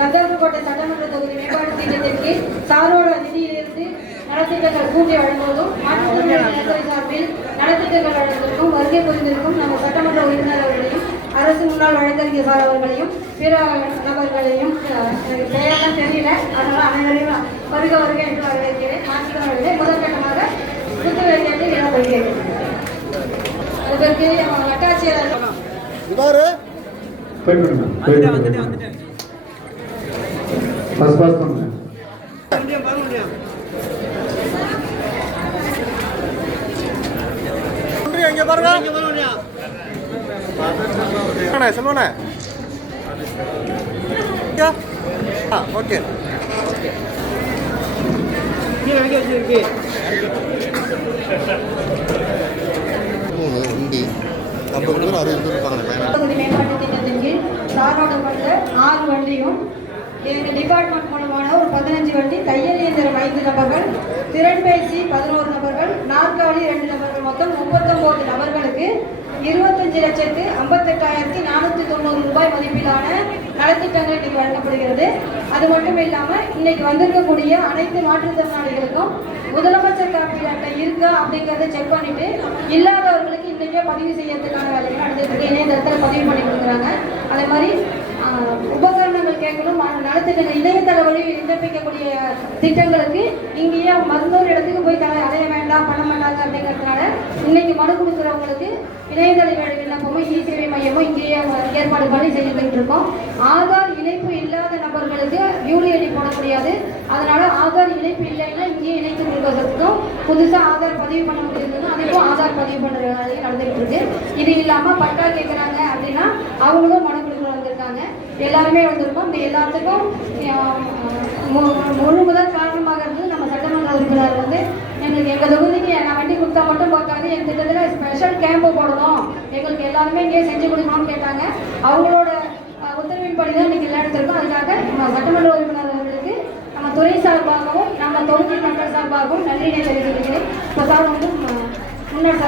சந்தர்ப்பக்கோட்டை சட்டமன்ற தொகுதி மேம்பாட்டு திட்டத்தின் கீழ் சாரோட நிதியிலிருந்து நலத்திட்டங்கள் கூட்டி வழங்குவதும் சார்பில் நலத்திட்டங்கள் வழங்குவதற்கும் வருகை புரிந்திருக்கும் நம்ம சட்டமன்ற உறுப்பினர் அவர்களையும் அரசு முன்னாள் வழக்கறிஞர் சார் அவர்களையும் பிற நபர்களையும் எனக்கு பெயரெல்லாம் தெரியல. அதனால் அனைவரையும் வருக வருக என்று வரவேற்கிறேன். மாற்றுத்திறனாளிகளை முதற்கட்டமாக குத்து வெளியேற்றி விழா வருகிறேன் அதற்கு நம்ம வட்டாட்சியர் போயிட்டு வாங்க. ஃபர்ஸ்ட் பாஸ் பண்ணுங்க. ஆ ஓகே வண்டி ஐம்பது பேர் அறுபது இருப்பாங்க ஆறு வண்டியும் எங்கள் டிபார்ட்மெண்ட் மூலமான ஒரு பதினஞ்சு வண்டி தையல் இயந்திரம் ஐந்து நபர்கள் திறன்பேசி பதினோரு நபர்கள் நாற்காலி ரெண்டு நபர்கள் மொத்தம் முப்பத்தொம்போது நபர்களுக்கு இருபத்தஞ்சு லட்சத்து ஐம்பத்தெட்டாயிரத்தி நானூற்றி தொண்ணூறு ரூபாய் மதிப்பிலான நலத்திட்டங்கள் இன்னைக்கு வழங்கப்படுகிறது. அது மட்டும் இல்லாமல் இன்னைக்கு வந்திருக்கக்கூடிய அனைத்து மாற்றுத்திறனாளிகளுக்கும் முதலமைச்சர் காப்பீடு அட்டை இருக்கா அப்படிங்கிறத செக் பண்ணிட்டு இல்லாதவர்களுக்கு இன்னைக்கே பதிவு செய்யறதுக்கான வேலைகள் நடந்துட்டு இருக்கு. ம- இணையதள வழி விண்ணப்பிக்கக்கூடிய திட்டங்களுக்கு இங்கேயே மருந்தோர் இடத்துக்கு போய் தர அலைய வேண்டாம் பண்ண மாட்டாங்க அப்படிங்கிறதுனால இன்னைக்கு மனு கொடுக்குறவங்களுக்கு இணையதள வழி விண்ணப்பமும் இ சேவை மையமும் இங்கேயே ஏற்பாடு பண்ணி செய்துட்டு இருக்கோம். ஆதார் இணைப்பு இல்லாத நபர்களுக்கு யூலி ஐடி போட முடியாது. அதனால ஆதார் இணைப்பு இல்லைன்னா இங்கேயே இணைத்து கொடுக்கறதுக்கும் புதுசாக ஆதார் பதிவு பண்ண முடியுதுன்னா அதுக்கும் ஆதார் பதிவு பண்ணுற வேலையும் நடந்துட்டு இருக்கு. இது இல்லாமல் பட்டா கேட்குறாங்க அப்படின்னா அவங்களும் மனு வந்திருக்காங்க. எல்லாருமே வந்திருக்கோம். இந்த எல்லாத்துக்கும் முழு முதல் காரணமாக இருந்தது நம்ம சட்டமன்ற உறுப்பினர் வந்து எங்களுக்கு எங்கள் தொகுதிக்கு நான் வண்டி கொடுத்தா மட்டும் பார்க்காது என் திட்டத்தில் ஸ்பெஷல் கேம்பு போடணும். எங்களுக்கு எல்லாருமே இங்கேயே செஞ்சு கொடுக்கணும்னு கேட்டாங்க. அவங்களோட உத்தரவின்படி தான் இன்றைக்கி எல்லாம் எடுத்திருக்கோம். அதுக்காக நம்ம சட்டமன்ற உறுப்பினர் அவர்களுக்கு நம்ம துறை சார்பாகவும் நம்ம தொகுதி மக்கள் சார்பாகவும் நன்றினை தெரிவித்துக்கிறேன் இப்போ சார் வந்து முன்னாடி